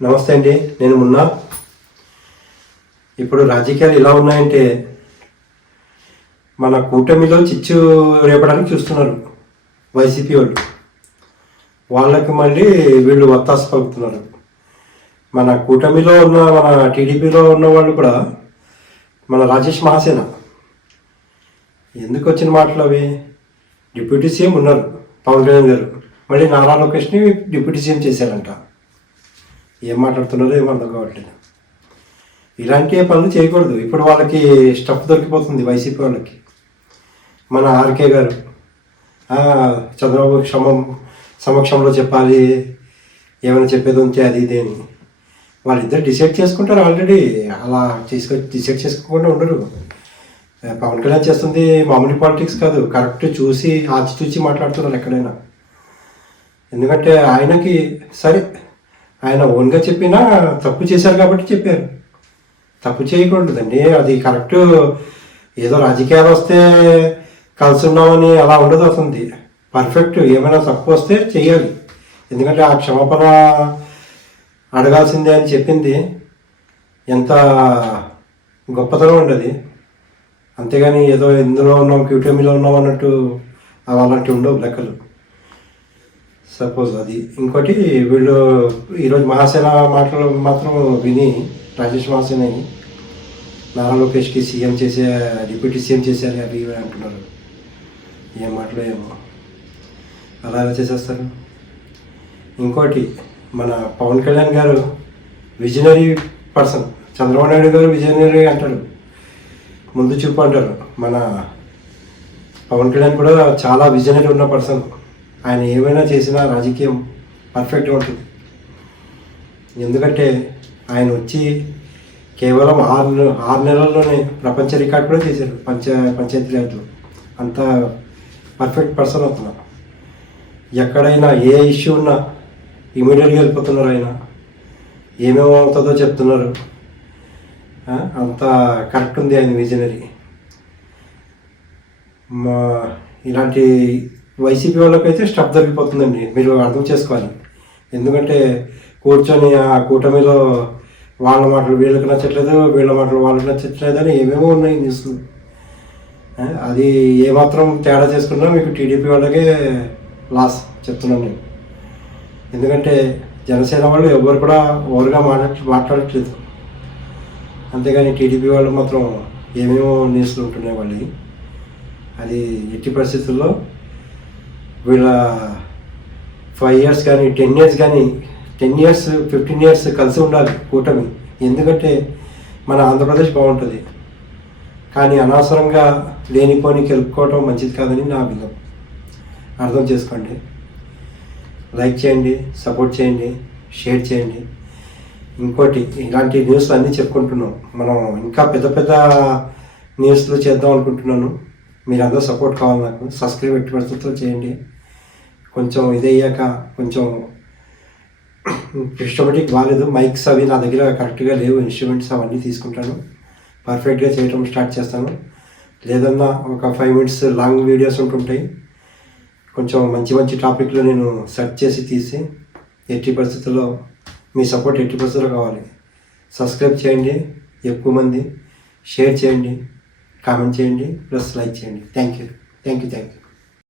నమస్తే అండి, నేను మున్నా. ఇప్పుడు రాజకీయాలు ఎలా ఉన్నాయంటే మన కూటమిలో చిచ్చు రేపడానికి చూస్తున్నారు వైసీపీ వాళ్ళు. వాళ్ళకి మళ్ళీ వీళ్ళు వత్తాసు పలుకుతున్నారు. మన కూటమిలో ఉన్న మన టీడీపీలో ఉన్న వాళ్ళు కూడా మన రాజేష్ మహాసేన ఎందుకు వచ్చిన మాటలు అవి? డిప్యూటీ సీఎం ఉన్నారు పవన్ కళ్యాణ్ గారు, మళ్ళీ నారా లోకేష్ని డిప్యూటీ సీఎం చేశారంట. ఏం మాట్లాడుతున్నారో ఏం అర్థం కావట్లేదు. ఇలాంటి పనులు చేయకూడదు. ఇప్పుడు వాళ్ళకి స్టఫ్ దొరికిపోతుంది వైసీపీ వాళ్ళకి. మన ఆర్కే గారు చంద్రబాబు సమక్షంలో చెప్పాలి, ఏమైనా చెప్పేది ఉంటే అది ఇది అని వాళ్ళిద్దరు డిసైడ్ చేసుకుంటారు ఆల్రెడీ. అలా డిసైడ్ చేసుకోకుండా ఉండరు. పవన్ కళ్యాణ్ చేస్తుంది మామూలు పాలిటిక్స్ కాదు, కరెక్ట్ చూసి ఆచితూచి మాట్లాడుతున్నారు ఎక్కడైనా. ఎందుకంటే ఆయనకి సరే, ఆయన ఓన్గా చెప్పినా తప్పు చేశారు కాబట్టి చెప్పారు. తప్పు చేయకూడదండి, అది కరెక్ట్. ఏదో రాజకీయాలు వస్తే కలిసి ఉన్నామని అలా ఉండదు. అవుతుంది పర్ఫెక్ట్. ఏమైనా తప్పు వస్తే చెయ్యాలి. ఎందుకంటే ఆ క్షమాపణ అడగాల్సిందే అని చెప్పింది ఎంత గొప్పతనం ఉండదు. అంతేగాని ఏదో ఇందులో ఉన్నాం క్యూటమీలో ఉన్నాం అన్నట్టు అలాంటివి ఉండవు లెక్కలు. సపోజ్ అది. ఇంకోటి, వీళ్ళు ఈరోజు మహాసేన మాటలు మాత్రం విని రాజేష్ మహాసేనని నారా లోకేష్కి సీఎం చేసే డిప్యూటీ సీఎం చేసేయాలి అవి ఇవి అంటున్నారు. ఏం మాటలు ఏమో, అలా ఎలా చేసేస్తారు? ఇంకోటి, మన పవన్ కళ్యాణ్ గారు విజనరీ పర్సన్, చంద్రబాబు నాయుడు గారు విజనరీ అంటారు, ముందు చూపు అంటారు. మన పవన్ కళ్యాణ్ కూడా చాలా విజనరీ ఉన్న పర్సన్. ఆయన ఏమైనా చేసినా రాజకీయం పర్ఫెక్ట్గా ఉంటుంది. ఎందుకంటే ఆయన వచ్చి కేవలం 6 నెలల్లోనే ప్రపంచ రికార్డ్ కూడా చేశారు పంచాయతీరాజ్లో. అంత పర్ఫెక్ట్ పర్సన్ అవుతున్నా. ఎక్కడైనా ఏ ఇష్యూ ఉన్నా ఇమీడియట్గా వెళ్ళిపోతున్నారు ఆయన. ఏమేమవుతుందో చెప్తున్నారు. అంత కరెక్ట్ ఉంది ఆయన విజనరీ. ఇలాంటి వైసీపీ వాళ్ళకైతే స్టఫ్ దొరికిపోతుందండి, మీరు అర్థం చేసుకోవాలి. ఎందుకంటే కూర్చొని ఆ కూటమిలో వాళ్ళ మాటలు వీళ్ళకి నచ్చట్లేదు, వీళ్ళ మాటలు వాళ్ళకి నచ్చట్లేదు అని ఏమేమో ఉన్నాయి న్యూస్లు. అది ఏమాత్రం తేడా చేసుకున్నా మీకు టీడీపీ వాళ్ళకే లాస్ చెప్తున్నాను నేను. ఎందుకంటే జనసేన వాళ్ళు ఎవరు కూడా ఓవర్గా మాట్లాడట్లేదు. అంతేగాని టీడీపీ వాళ్ళు మాత్రం ఏమేమో న్యూస్లు ఉంటున్నాయి వాళ్ళకి. అది ఎట్టి పరిస్థితుల్లో వీళ్ళ 5 years కానీ 10 years కానీ 10 years 15 years కలిసి ఉండాలి కూటమి. ఎందుకంటే మన ఆంధ్రప్రదేశ్ బాగుంటుంది. కానీ అనవసరంగా లేనిపోని గెలుపుకోవటం మంచిది కాదని నా అభిప్రాయం. అర్థం చేసుకోండి. లైక్ చేయండి, సపోర్ట్ చేయండి, షేర్ చేయండి. ఇంకోటి, ఇలాంటి న్యూస్లు అన్నీ చెప్పుకుంటున్నాం మనం. ఇంకా పెద్ద పెద్ద న్యూస్లు చేద్దాం అనుకుంటున్నాను. మీరందరూ సపోర్ట్ కావాలి నాకు. సబ్స్క్రైబ్ ఎట్టి పరిస్థితుల్లో చేయండి. కొంచెం ఇదయ్యాక కొంచెం సిస్టమేటిక్ బాగాలేదు, మైక్స్ అవి నా దగ్గర కరెక్ట్గా లేవు, ఇన్స్ట్రుమెంట్స్ అవన్నీ తీసుకుంటాను, పర్ఫెక్ట్గా చేయడం స్టార్ట్ చేస్తాను. లేదన్నా ఒక 5 minutes లాంగ్ వీడియోస్ ఉంటుంటాయి. కొంచెం మంచి మంచి టాపిక్లు నేను సెర్చ్ చేసి తీసి ఎట్టి పరిస్థితుల్లో మీ సపోర్ట్ ఎట్టి పరిస్థితుల్లో కావాలి. సబ్స్క్రైబ్ చేయండి, ఎక్కువ మంది షేర్ చేయండి, కామెంట్ చేయండి, ప్లస్ లైక్ చేయండి. Thank you.